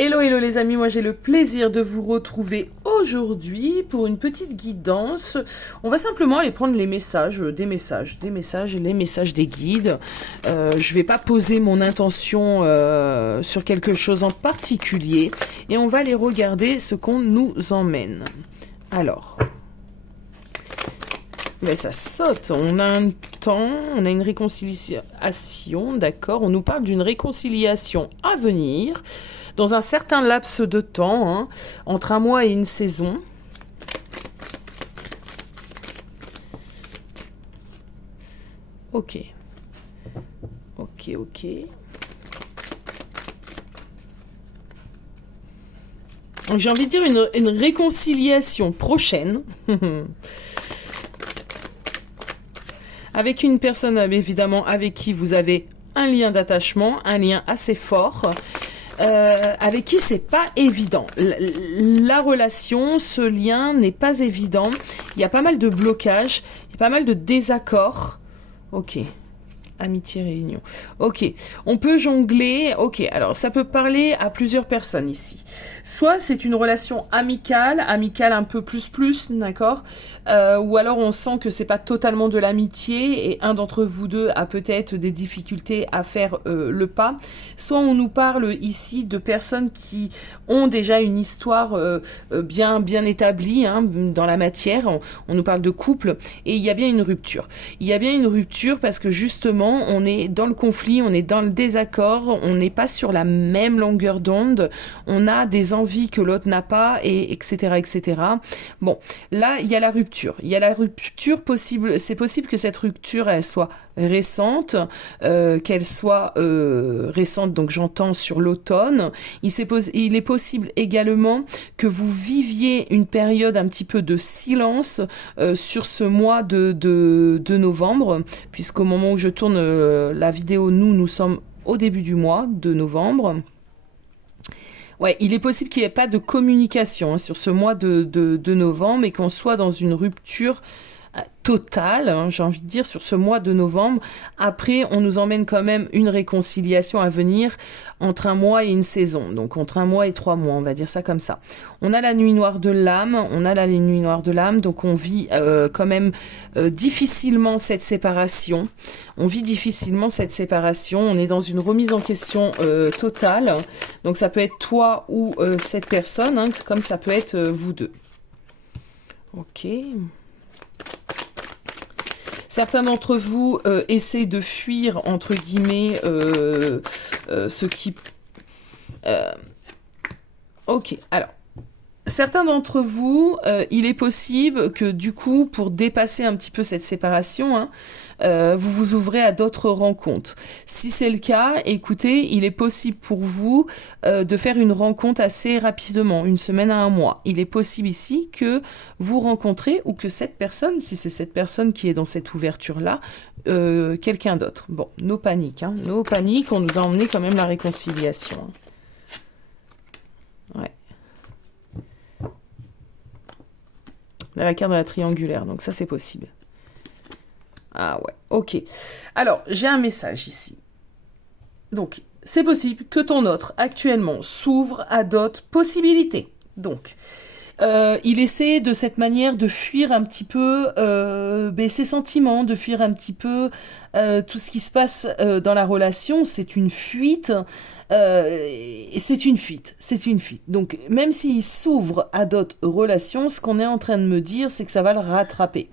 Hello, hello les amis, moi j'ai le plaisir de vous retrouver aujourd'hui pour une petite guidance. On va simplement aller prendre les messages, les messages des guides. Je vais pas poser mon intention sur quelque chose en particulier et on va aller regarder ce qu'on nous emmène. Alors, mais ça saute, on a un temps, on a une réconciliation, d'accord, on nous parle d'une réconciliation à venir dans un certain laps de temps, hein, entre un mois et une saison. Ok. Donc j'ai envie de dire une réconciliation prochaine. Avec une personne, évidemment, avec qui vous avez un lien d'attachement, un lien assez fort, avec qui c'est pas évident. La relation, ce lien n'est pas évident. Il y a pas mal de blocages, il y a pas mal de désaccords. Ok. Amitié, réunion. Ok, on peut jongler. Ok, alors ça peut parler à plusieurs personnes ici. Soit c'est une relation amicale un peu plus, d'accord, ou alors on sent que c'est pas totalement de l'amitié et un d'entre vous deux a peut-être des difficultés à faire le pas. Soit on nous parle ici de personnes qui ont déjà une histoire bien établie hein, dans la matière. On nous parle de couple et il y a bien une rupture. Il y a bien une rupture parce que justement on est dans le conflit, on est dans le désaccord, on n'est pas sur la même longueur d'onde, on a des envies que l'autre n'a pas, et etc., etc. Bon, là, il y a la rupture. Il y a la rupture possible, c'est possible que cette rupture, elle soit récente, qu'elle soit récente, donc j'entends sur l'automne. Il est possible également que vous viviez une période un petit peu de silence sur ce mois de novembre, puisqu'au moment où je tourne la vidéo, nous sommes au début du mois de novembre. Ouais, il est possible qu'il n'y ait pas de communication hein, sur ce mois de novembre et qu'on soit dans une rupture totale, hein, j'ai envie de dire, sur ce mois de novembre. Après, on nous emmène quand même une réconciliation à venir entre un mois et une saison. Donc, entre un mois et 3 mois, on va dire ça comme ça. On a la nuit noire de l'âme. Donc, on vit quand même difficilement cette séparation. On est dans une remise en question totale. Donc, ça peut être toi ou cette personne, hein, comme ça peut être vous deux. Ok. Certains d'entre vous essaient de fuir, entre guillemets, ce qui... Ok, alors, certains d'entre vous, il est possible que du coup, pour dépasser un petit peu cette séparation, hein, vous vous ouvrez à d'autres rencontres. Si c'est le cas, écoutez, il est possible pour vous de faire une rencontre assez rapidement, une semaine à un mois. Il est possible ici que vous rencontrez ou que cette personne, si c'est cette personne qui est dans cette ouverture-là, quelqu'un d'autre. Bon, no panique, hein, no panique, on nous a emmené quand même la réconciliation. Ouais. Là, la carte de la triangulaire, donc ça c'est possible. Ah ouais, ok. Alors, j'ai un message ici. Donc, c'est possible que ton autre, actuellement, s'ouvre à d'autres possibilités. Donc, il essaie de cette manière de fuir un petit peu ses sentiments, de fuir un petit peu tout ce qui se passe dans la relation. C'est une fuite. C'est une fuite. Donc, même s'il s'ouvre à d'autres relations, ce qu'on est en train de me dire, c'est que ça va le rattraper.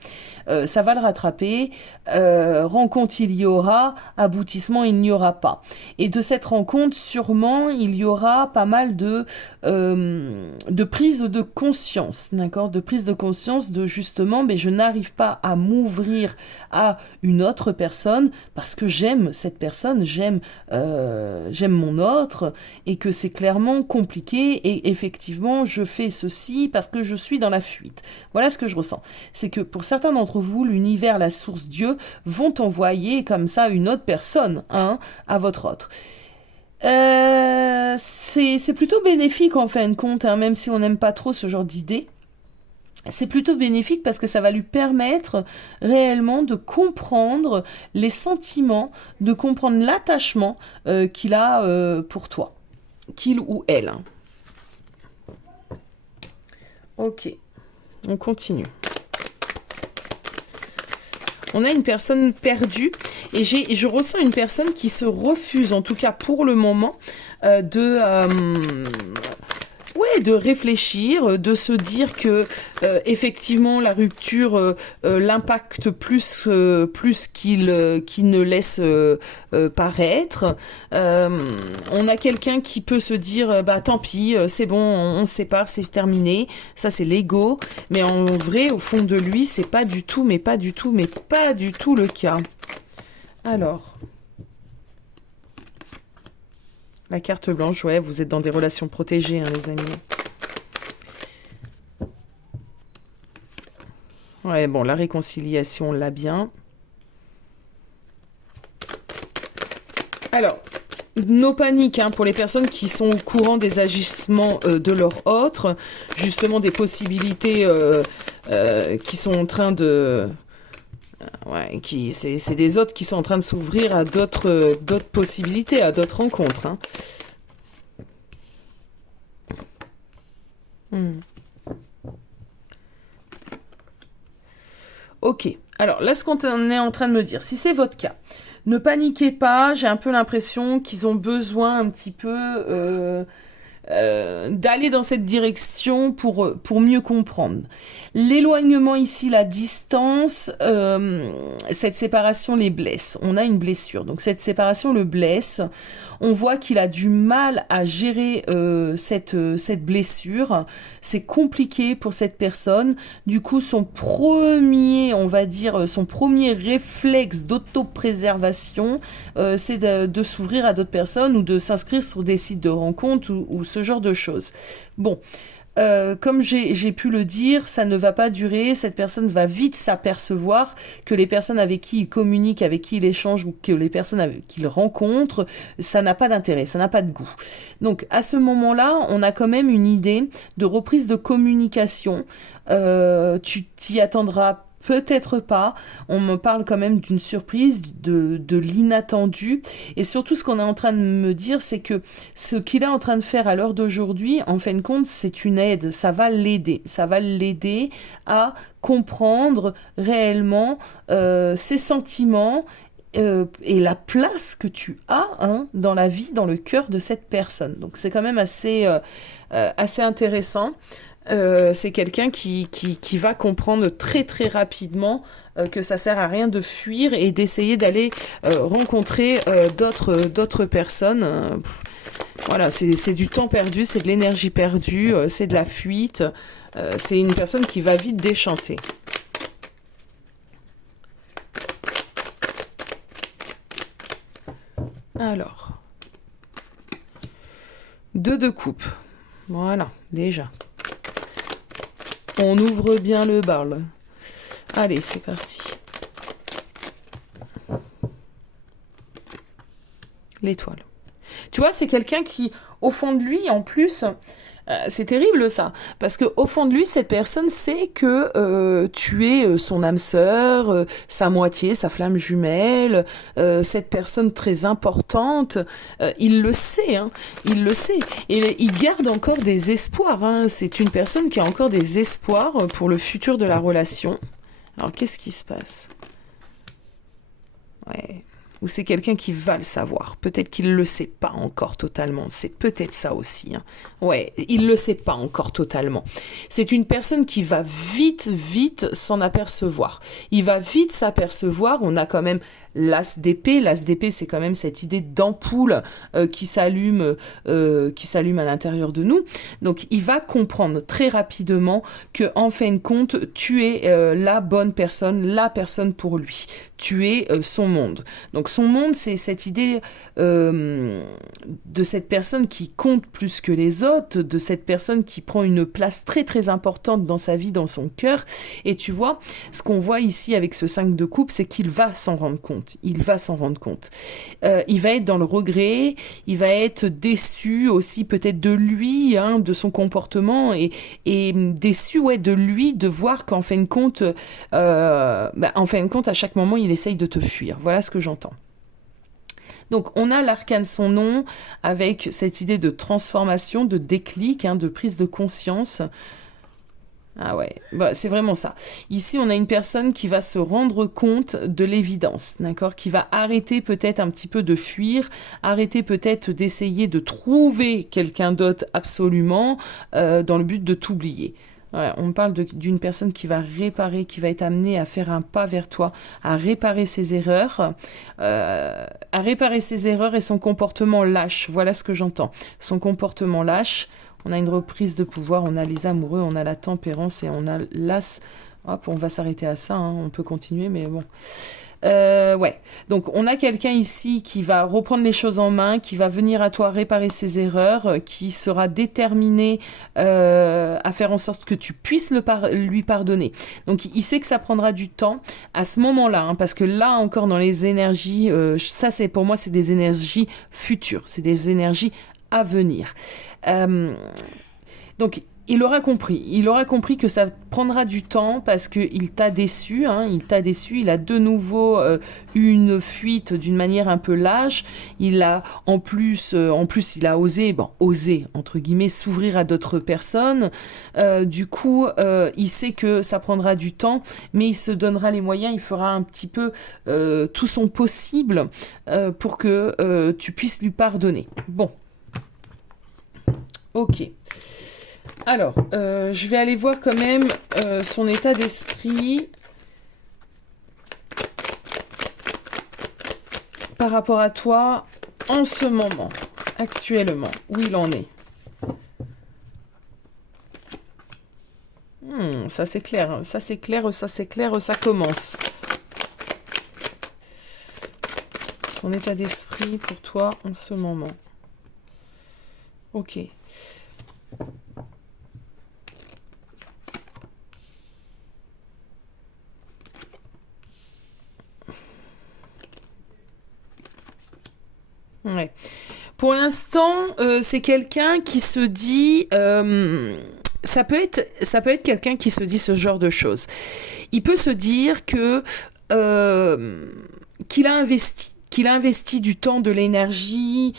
Rencontre, il y aura. Aboutissement, il n'y aura pas. Et de cette rencontre, sûrement, il y aura pas mal de prise de conscience, d'accord, de prise de conscience de justement, mais je n'arrive pas à m'ouvrir à une autre personne parce que j'aime cette personne, j'aime mon autre et que c'est clairement compliqué et effectivement je fais ceci parce que je suis dans la fuite. Voilà ce que je ressens. C'est que pour certains d'entre vous, l'univers, la source, Dieu vont envoyer comme ça une autre personne hein, à votre autre. C'est plutôt bénéfique en fin de compte, hein, même si on n'aime pas trop ce genre d'idée. C'est plutôt bénéfique parce que ça va lui permettre réellement de comprendre les sentiments, de comprendre l'attachement qu'il a pour toi, qu'il ou elle. Hein. Ok, on continue. On a une personne perdue et je ressens une personne qui se refuse, en tout cas pour le moment, de réfléchir, de se dire que effectivement la rupture l'impacte plus qu'il ne laisse paraître. On a quelqu'un qui peut se dire bah tant pis, c'est bon, on se sépare, c'est terminé. Ça c'est l'ego, mais en vrai au fond de lui c'est pas du tout le cas. Alors, la carte blanche, ouais, vous êtes dans des relations protégées, hein, les amis. Ouais, bon, la réconciliation, on l'a bien. Alors, no panique, hein, pour les personnes qui sont au courant des agissements de leur autre, justement des possibilités qui sont en train de... Ouais, c'est des autres qui sont en train de s'ouvrir à d'autres possibilités, à d'autres rencontres. Hein. Ok, alors là ce qu'on est en train de me dire, si c'est votre cas, ne paniquez pas, j'ai un peu l'impression qu'ils ont besoin un petit peu d'aller dans cette direction pour mieux comprendre. L'éloignement ici, la distance, cette séparation les blesse. On a une blessure, donc cette séparation le blesse. On voit qu'il a du mal à gérer cette blessure. C'est compliqué pour cette personne. Du coup, son premier réflexe d'autopréservation, c'est de s'ouvrir à d'autres personnes ou de s'inscrire sur des sites de rencontres ou ce genre de choses. Bon. Comme j'ai pu le dire, ça ne va pas durer, cette personne va vite s'apercevoir que les personnes avec qui il communique, avec qui il échange ou que les personnes qu'il rencontre, ça n'a pas d'intérêt, ça n'a pas de goût. Donc à ce moment-là, on a quand même une idée de reprise de communication. Tu t'y attendras peut-être pas, on me parle quand même d'une surprise, de l'inattendu, et surtout ce qu'on est en train de me dire, c'est que ce qu'il est en train de faire à l'heure d'aujourd'hui, en fin de compte, c'est une aide, ça va l'aider à comprendre réellement ses sentiments, et la place que tu as dans la vie, dans le cœur de cette personne. Donc c'est quand même assez intéressant. C'est quelqu'un qui va comprendre très très rapidement que ça sert à rien de fuir et d'essayer d'aller rencontrer d'autres personnes. Voilà, c'est du temps perdu, c'est de l'énergie perdue, c'est de la fuite. C'est une personne qui va vite déchanter. Alors, 2 de coupe. Voilà, déjà. On ouvre bien le bal. Allez, c'est parti. L'étoile. Tu vois, c'est quelqu'un qui, au fond de lui, en plus, c'est terrible ça, parce que au fond de lui, cette personne sait que tu es son âme sœur, sa moitié, sa flamme jumelle, cette personne très importante. Il le sait, hein, il le sait, et il garde encore des espoirs. Hein. C'est une personne qui a encore des espoirs pour le futur de la relation. Alors, qu'est-ce qui se passe? Ouais. Ou c'est quelqu'un qui va le savoir. Peut-être qu'il ne le sait pas encore totalement. C'est peut-être ça aussi. Hein. Ouais, il ne le sait pas encore totalement. C'est une personne qui va vite s'en apercevoir. Il va vite s'apercevoir. On a quand même l'as d'épée. L'as d'épée, c'est quand même cette idée d'ampoule qui s'allume à l'intérieur de nous. Donc, il va comprendre très rapidement que, en fin de compte, tu es la bonne personne, la personne pour lui. Tu es son monde. Donc, son monde, c'est cette idée de cette personne qui compte plus que les autres, de cette personne qui prend une place très très importante dans sa vie, dans son cœur. Et tu vois, ce qu'on voit ici avec ce 5 de coupe, c'est qu'il va s'en rendre compte. Il va s'en rendre compte. Il va être dans le regret, il va être déçu aussi peut-être de lui, hein, de son comportement, et déçu de lui de voir qu'en fin de compte, à chaque moment, il essaye de te fuir. Voilà ce que j'entends. Donc, on a l'arcane son nom avec cette idée de transformation, de déclic, de prise de conscience. Ah ouais, bah, c'est vraiment ça. Ici, on a une personne qui va se rendre compte de l'évidence, d'accord? Qui va arrêter peut-être un petit peu de fuir, arrêter peut-être d'essayer de trouver quelqu'un d'autre absolument dans le but de t'oublier. Ouais, on parle d'une personne qui va réparer, qui va être amenée à faire un pas vers toi, à réparer ses erreurs et son comportement lâche. Voilà ce que j'entends. Son comportement lâche. On a une reprise de pouvoir, on a les amoureux, on a la tempérance et on a l'as. Hop, on va s'arrêter à ça, hein. On peut continuer, mais bon. Ouais, donc on a quelqu'un ici qui va reprendre les choses en main, qui va venir à toi réparer ses erreurs, qui sera déterminé à faire en sorte que tu puisses lui pardonner. Donc il sait que ça prendra du temps à ce moment-là, hein, parce que là encore dans les énergies, ça c'est pour moi c'est des énergies futures, c'est des énergies à venir. Donc il aura compris que ça prendra du temps parce qu'il t'a déçu, hein, il a de nouveau eu une fuite d'une manière un peu lâche, il a en plus il a osé entre guillemets s'ouvrir à d'autres personnes, du coup il sait que ça prendra du temps, mais il se donnera les moyens, il fera un petit peu tout son possible pour que tu puisses lui pardonner. Bon. Ok. Alors, je vais aller voir quand même son état d'esprit par rapport à toi en ce moment, actuellement, où il en est. Ça c'est clair, ça c'est clair, ça c'est clair, ça commence. Son état d'esprit pour toi en ce moment. Ok. Ouais. Pour l'instant, c'est quelqu'un qui se dit... ça peut être quelqu'un qui se dit ce genre de choses. Il peut se dire que qu'il a investi du temps, de l'énergie,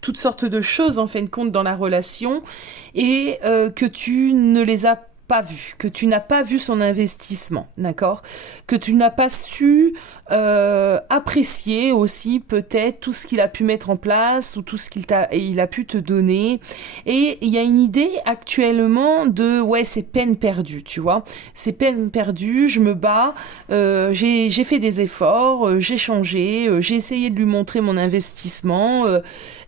toutes sortes de choses en fin de compte dans la relation, et que tu ne les as pas vues, que tu n'as pas vu son investissement, d'accord? Que tu n'as pas su apprécier aussi peut-être tout ce qu'il a pu mettre en place ou tout ce il a pu te donner. Et il y a une idée actuellement de ouais, c'est peine perdue, tu vois, c'est peine perdue, je me bats, j'ai fait des efforts, j'ai changé, j'ai essayé de lui montrer mon investissement.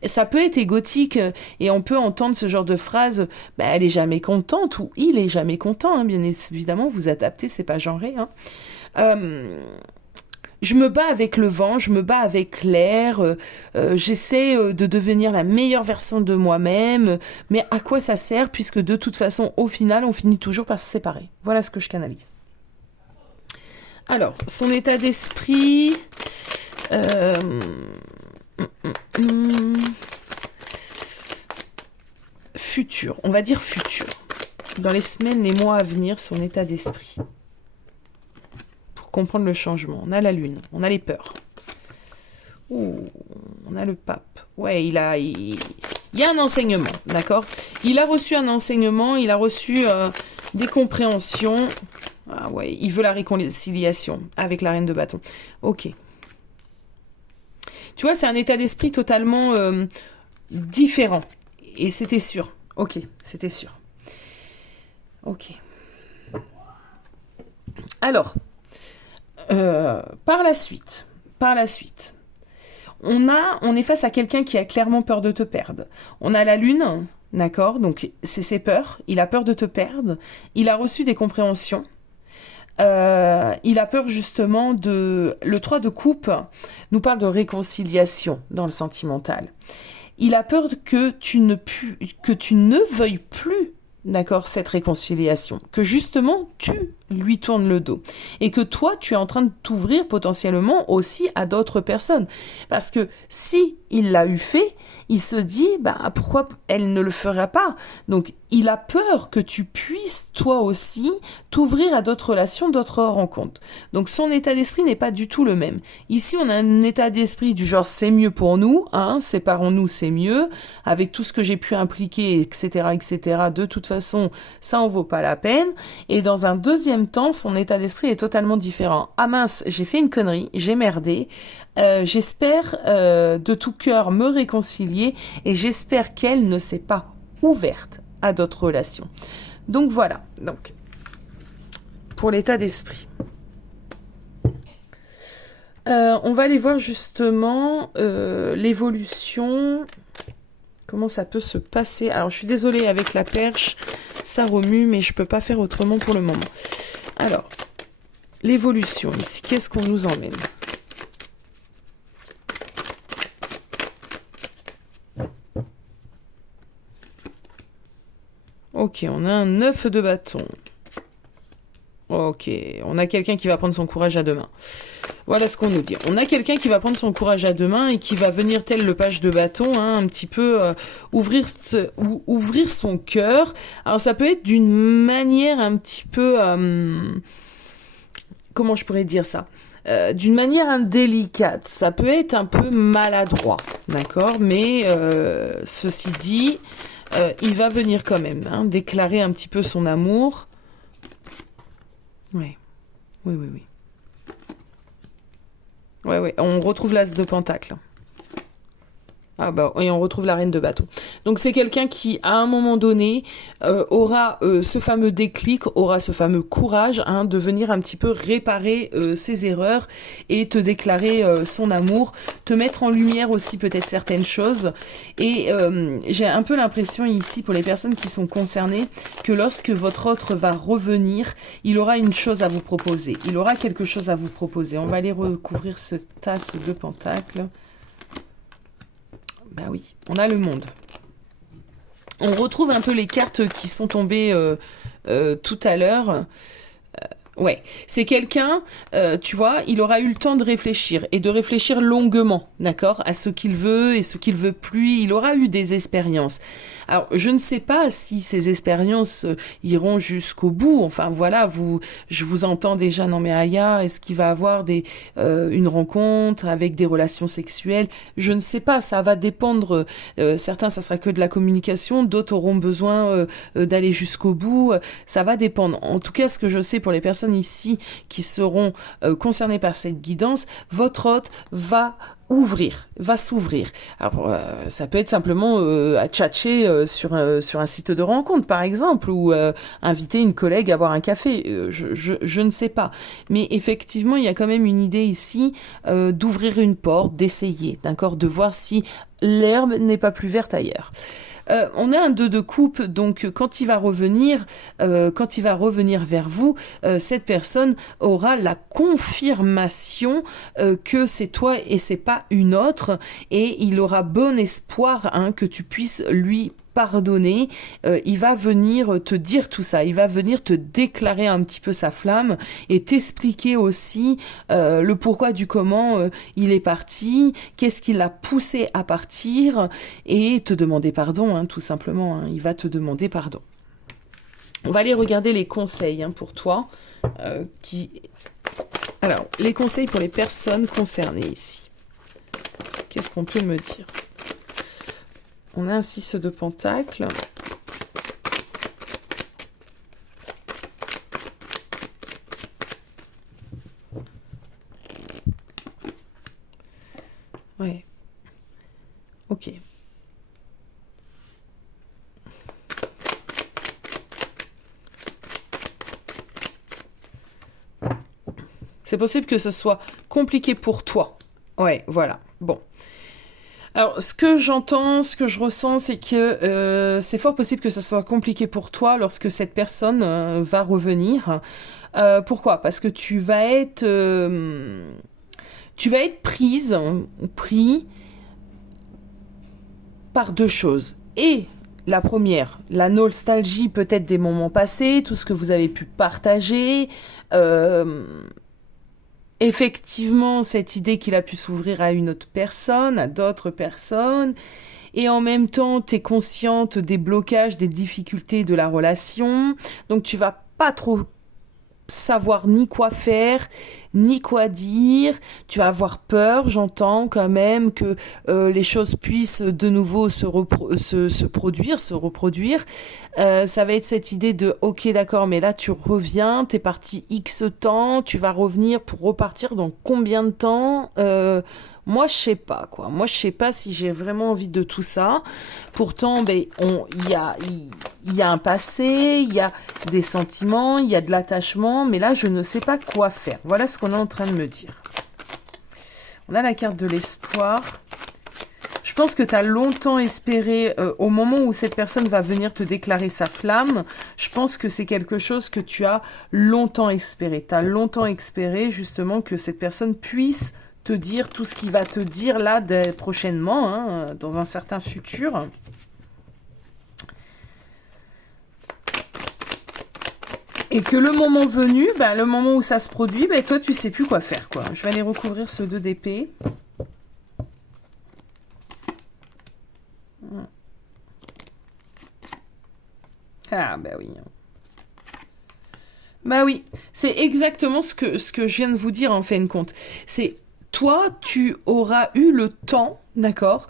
Ça peut être égotique et on peut entendre ce genre de phrase, bah, elle est jamais contente ou il est jamais content, hein, bien évidemment, vous adaptez, c'est pas genré, hein. Je me bats avec le vent, je me bats avec l'air, j'essaie de devenir la meilleure version de moi-même, mais à quoi ça sert puisque de toute façon, au final, on finit toujours par se séparer. Voilà ce que je canalise. Alors, son état d'esprit... futur, on va dire futur. Dans les semaines, les mois à venir, son état d'esprit. Comprendre le changement. On a la lune, on a les peurs. Ouh, on a le pape. Ouais, il y a un enseignement, d'accord? Il a reçu un enseignement, il a reçu des compréhensions. Ah ouais, il veut la réconciliation avec la reine de bâton. Ok. Tu vois, c'est un état d'esprit totalement différent. Et c'était sûr. Ok, c'était sûr. Ok. Alors... par la suite, on est face à quelqu'un qui a clairement peur de te perdre. On a la lune, d'accord, donc c'est ses peurs, il a peur de te perdre, il a reçu des compréhensions, il a peur justement de... Le 3 de coupe nous parle de réconciliation dans le sentimental. Il a peur que tu ne veuilles plus, d'accord, cette réconciliation, que justement tu lui tourne le dos. Et que toi, tu es en train de t'ouvrir potentiellement aussi à d'autres personnes. Parce que si il l'a eu fait, il se dit, bah, pourquoi elle ne le ferait pas? Donc, il a peur que tu puisses, toi aussi, t'ouvrir à d'autres relations, d'autres rencontres. Donc, son état d'esprit n'est pas du tout le même. Ici, on a un état d'esprit du genre, c'est mieux pour nous, hein, séparons-nous, c'est mieux, avec tout ce que j'ai pu impliquer, etc., etc. De toute façon, ça en vaut pas la peine. Et dans un deuxième temps, son état d'esprit est totalement différent. Ah mince, j'ai fait une connerie, j'ai merdé. J'espère de tout cœur me réconcilier et j'espère qu'elle ne s'est pas ouverte à d'autres relations. Donc voilà, donc pour l'état d'esprit. On va aller voir justement l'évolution, comment ça peut se passer. Alors je suis désolée avec la perche, ça remue, mais je peux pas faire autrement pour le moment. Alors, l'évolution ici, qu'est-ce qu'on nous emmène ? Ok, on a un 9 de bâton. Ok, on a quelqu'un qui va prendre son courage à deux mains. Voilà ce qu'on nous dit. On a quelqu'un qui va prendre son courage à deux mains et qui va venir tel le page de bâton, hein, un petit peu ouvrir son cœur. Alors ça peut être d'une manière un petit peu... comment je pourrais dire ça ? D'une manière indélicate. Ça peut être un peu maladroit, d'accord ? Mais ceci dit, il va venir quand même, hein, déclarer un petit peu son amour. Oui, oui, oui, oui. Ouais, on retrouve l'as de pentacle. Ah bah, et on retrouve la reine de bâton. Donc c'est quelqu'un qui, à un moment donné, aura ce fameux déclic, aura ce fameux courage, hein, de venir un petit peu réparer ses erreurs et te déclarer son amour, te mettre en lumière aussi peut-être certaines choses. Et j'ai un peu l'impression ici, pour les personnes qui sont concernées, que lorsque votre autre va revenir, il aura une chose à vous proposer. Il aura quelque chose à vous proposer. On va aller recouvrir ce tasse de pentacle. Bah oui, on a le monde. On retrouve un peu les cartes qui sont tombées tout à l'heure. Ouais, c'est quelqu'un, tu vois, il aura eu le temps de réfléchir et de réfléchir longuement, d'accord, à ce qu'il veut et ce qu'il veut plus. Il aura eu des expériences. Alors, je ne sais pas si ces expériences iront jusqu'au bout. Enfin, voilà, je vous entends déjà. Non, mais Aya, est-ce qu'il va avoir une rencontre avec des relations sexuelles? Je ne sais pas. Ça va dépendre. Certains, ça sera que de la communication. D'autres auront besoin d'aller jusqu'au bout. Ça va dépendre. En tout cas, ce que je sais pour les personnes ici qui seront concernées par cette guidance, votre hôte va s'ouvrir. Alors, ça peut être simplement à tchatcher sur un site de rencontre, par exemple, ou inviter une collègue à boire un café. Je ne sais pas. Mais effectivement, il y a quand même une idée ici d'ouvrir une porte, d'essayer, d'accord, de voir si l'herbe n'est pas plus verte ailleurs. On a un 2 de coupe, donc quand il va revenir vers vous, cette personne aura la confirmation que c'est toi et c'est pas une autre, et il aura bon espoir, hein, que tu puisses lui pardonner. Il va venir te dire tout ça, il va venir te déclarer un petit peu sa flamme et t'expliquer aussi le pourquoi du comment il est parti, qu'est-ce qui l'a poussé à partir, et te demander pardon, hein, tout simplement, hein, il va te demander pardon. On va aller regarder les conseils, hein, pour toi. Alors, les conseils pour les personnes concernées ici. Qu'est-ce qu'on peut me dire ? On a un 6 de pentacle. Ouais. Ok. C'est possible que ce soit compliqué pour toi. Ouais, voilà. Bon. Alors, ce que j'entends, ce que je ressens, c'est que c'est fort possible que ce soit compliqué pour toi lorsque cette personne va revenir. Pourquoi ? Parce que tu vas être prise, ou pris par deux choses. Et la première, la nostalgie peut-être des moments passés, tout ce que vous avez pu partager. Euh, Effectivement, cette idée qu'il a pu s'ouvrir à une autre personne, à d'autres personnes. Et en même temps, tu es consciente des blocages, des difficultés de la relation. Donc tu vas pas trop savoir ni quoi faire, ni quoi dire. Tu vas avoir peur, j'entends quand même, que les choses puissent de nouveau se produire, se reproduire. Ça va être cette idée de, ok, d'accord, mais là tu reviens, t'es parti X temps, tu vas revenir pour repartir dans combien de temps moi, je sais pas, quoi. Moi, je sais pas si j'ai vraiment envie de tout ça. Pourtant, ben, il y a un passé, il y a des sentiments, il y a de l'attachement, mais là, je ne sais pas quoi faire. Voilà ce qu'on est en train de me dire. On a la carte de l'espoir. Je pense que tu as longtemps espéré, au moment où cette personne va venir te déclarer sa flamme, je pense que c'est quelque chose que tu as longtemps espéré. Tu as longtemps espéré, justement, que cette personne puisse te dire tout ce qu'il va te dire là prochainement, hein, dans un certain futur. Et que le moment venu, ben, le moment où ça se produit, ben, toi tu sais plus quoi faire, quoi. Je vais aller recouvrir ce 2 d'épée. Ah ben oui. Bah oui, c'est exactement ce que je viens de vous dire en fin de compte. C'est toi, tu auras eu le temps, d'accord,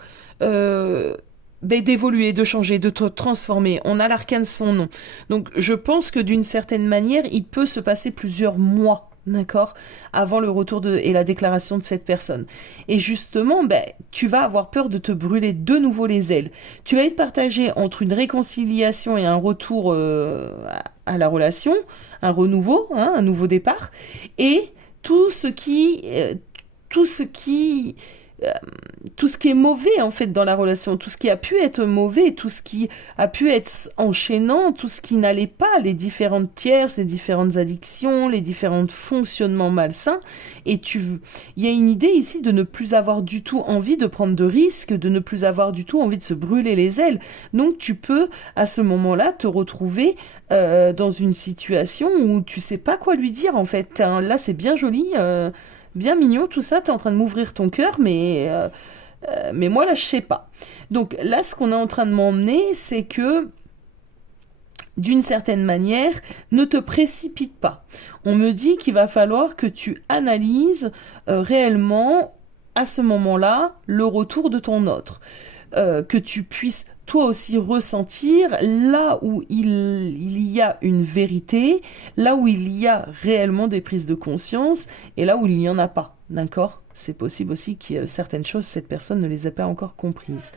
d'évoluer, de changer, de te transformer. On a l'arcane sans nom. Donc je pense que d'une certaine manière, il peut se passer plusieurs mois. D'accord, avant le retour et la déclaration de cette personne. Et justement, ben, tu vas avoir peur de te brûler de nouveau les ailes. Tu vas être partagé entre une réconciliation et un retour à la relation, un renouveau, hein, un nouveau départ, et tout ce qui, euh, tout ce qui, euh, tout ce qui est mauvais en fait dans la relation, tout ce qui a pu être mauvais, tout ce qui a pu être enchaînant, tout ce qui n'allait pas, les différentes tierces, les différentes addictions, les différents fonctionnements malsains. Et il y a une idée ici de ne plus avoir du tout envie de prendre de risques, de ne plus avoir du tout envie de se brûler les ailes. Donc tu peux à ce moment-là te retrouver dans une situation où tu sais pas quoi lui dire en fait. Hein, là c'est bien joli. Bien mignon, tout ça, t'es en train de m'ouvrir ton cœur, mais moi là je sais pas. Donc là ce qu'on est en train de m'emmener, c'est que d'une certaine manière, ne te précipite pas. On me dit qu'il va falloir que tu analyses réellement à ce moment-là le retour de ton autre. Que tu puisses toi aussi ressentir là où il y a une vérité, là où il y a réellement des prises de conscience et là où il n'y en a pas. D'accord? C'est possible aussi que certaines choses, cette personne ne les ait pas encore comprises.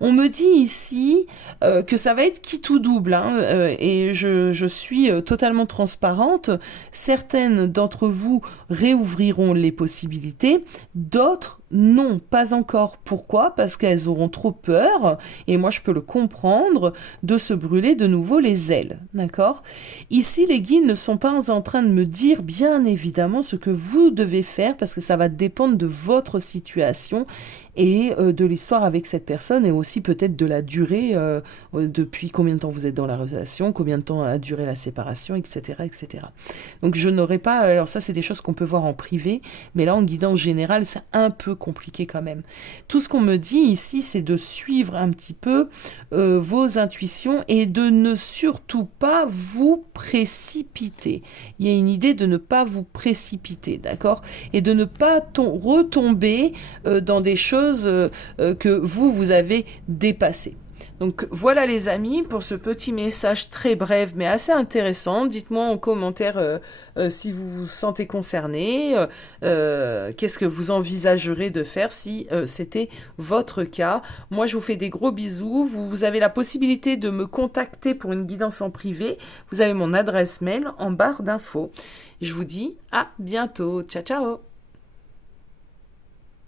On me dit ici que ça va être quitte ou double, hein, et je suis totalement transparente. Certaines d'entre vous réouvriront les possibilités, d'autres non, pas encore. Pourquoi? Parce qu'elles auront trop peur, et moi je peux le comprendre, de se brûler de nouveau les ailes. D'accord? Ici, les guides ne sont pas en train de me dire bien évidemment ce que vous devez faire, parce que ça va dépendre de votre situation et de l'histoire avec cette personne, et aussi peut-être de la durée, depuis combien de temps vous êtes dans la relation, combien de temps a duré la séparation, etc. etc. Donc je n'aurais pas... Alors ça, c'est des choses qu'on peut voir en privé, mais là, en guidance générale, c'est un peu compliqué quand même. Tout ce qu'on me dit ici, c'est de suivre un petit peu vos intuitions et de ne surtout pas vous précipiter. Il y a une idée de ne pas vous précipiter, d'accord? Et de ne pas retomber dans des choses que vous avez dépassées. Donc voilà les amis pour ce petit message très bref mais assez intéressant. Dites-moi en commentaire si vous vous sentez concerné, qu'est-ce que vous envisagerez de faire si c'était votre cas. Moi je vous fais des gros bisous. Vous avez la possibilité de me contacter pour une guidance en privé. Vous avez mon adresse mail en barre d'infos. Je vous dis à bientôt. Ciao ciao.